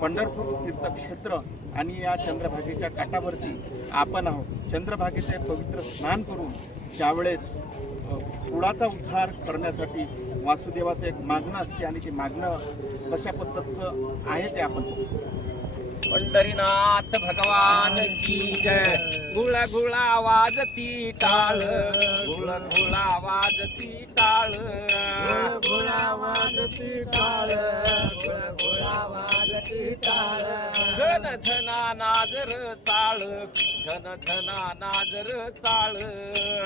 पंढरपूर तीर्थक्षेत्र आणि या चंद्रभागेच्या काठावरती आपण आहोत. चंद्रभागेचे पवित्र स्नान करून त्यावेळेस कुळाचा उद्धार करण्यासाठी वासुदेवाचं एक मागणं असते आणि ते मागणं कशा पद्धतीचं आहे ते आपण पंढरीनाथ भगवान की जय. गुळा गुळा वाजती टाळ, गुळा गुळा वाजती टाळ, गुळा वाजती टाळ, गुळा गुळा वाजती टाळ. धन धना नाजर साळ, धन धना नाजर साळ,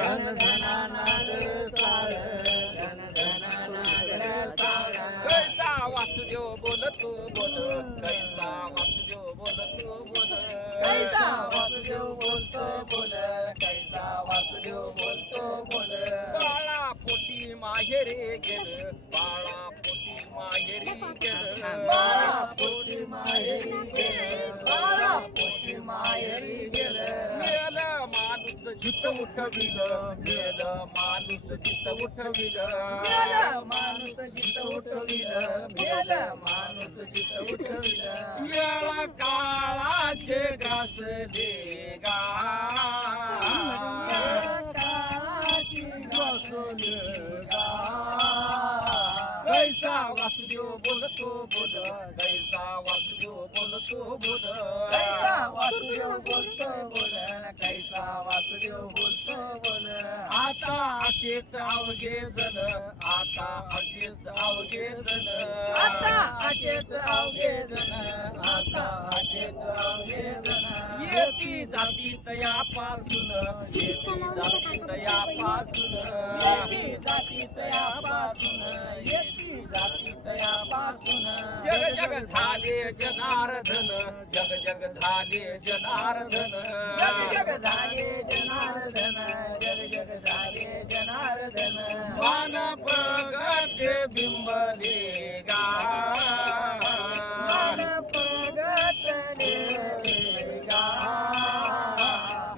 धन धना नाजर साळ, धन धना नाजर साळ. कैसा वासुदेव बोल तू बोल, कैसा वासुदेव बोल तू बोल, कैसा वासुदेव बोलतो बोल, कैसा वासुदेव बोलतो बोल. बाळा पोटी माहेरी गेलं, बाळा पोटी माहेरी गेलं, बाळा पोटी माहेरी गेलं, बाळा पोटी माहेरी गेलं. मेलं माणूस चित्त उठविलं, मेलं माणूस चित्त उठविलं, मेलं माणूस जित उठविलं, मेलं माणूस जित उठविलं. येळा काळाचे घासले गा, काळाची घासले गा. कैसा वासुदेव बोलतो बोल, कैसा वासुदेव बोलतो बोल, कैसा वासुदेव बोलतो बोल, कैसा वासुदेव बोलतो बोल. आता असेच अवघे जण, आता असेच अवघे जण, आता असेच अवघे जण, आता असेच अवघे जण. येती जाती तयापासून, येती जाती तयापासून, येती जाती तयापासून, येती जाती तयापासून. जग जग झाले जनार्दन, जग जग झाले जनार्दन, जग जग झाले जनार्दन, जग जग झाले जनार्दन. मान प्रगटे बिंबले गा, मान प्रगटले गा.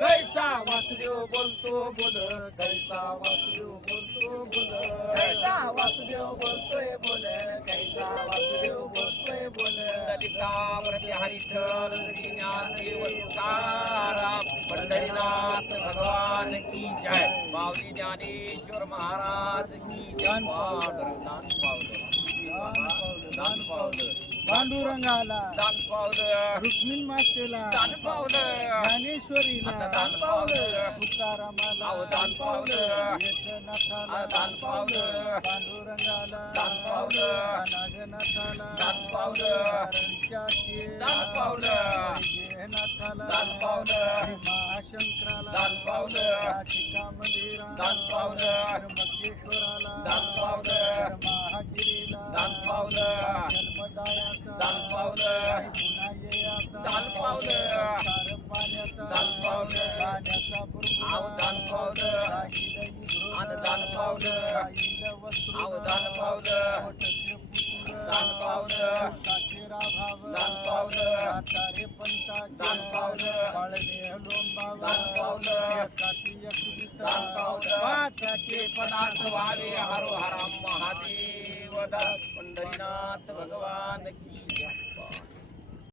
कैसा वासुदेव बोलतो बोल, कैसा वासुदेव बोलतो बोल, कैसा वासुदेव बोलतोय बोल, कैसा वासुदेव बोलतोय बोल. ललितावरती हरिठल ज्ञानदेव तुकाराम. पंढरीनाथ भगवान की जय. माऊली ज्ञानेश्वर महाराज की जय. पांडुरंगात पावलं, दान पावलं, पांडुरंगाला, दान पावलं, रुक्मिण मातेला, दान पावलं, ज्ञानेश्वरीला, आता दान पावलं, तुकारामाला, अहो दान पावलं, येशनाथाला, दान पावलं, पांडुरंगाला, दान पावलं, नागनाथाला, दान पावलं, रणच्याचे, दान पावलं, जयनाथाला, दान पावलं, महाशंकराला, दान पावलं, काशिका मंदिरा, दान पावलं, त्र्यंबकेश्वराला, दान पावलं, महागिरीला, दान पावलं, जन्मदायाचा, दान पावलं, पुन्हा येयाचा, दान पावलं, सारं पाण्याचा, दान पावलं, पाण्याचा पुरवठा, आव दान पावलं, राहिलं इगरोला, आणि दान पावलं, राहिलं वस्त्रुला, आव दान पावलं, पोटाचे पुत्र, दान पावलं, साखेरा भाव, दान पावलं, सातारे पंथाचे, दान पावलं, बाळदेह लोंबावा, दान पावलं, एकाची एक दिसा, दान पावलं, पाचाचे पदार्थ व्हावे हरो हरा महादेव दास. पंढरीनाथ भगवान की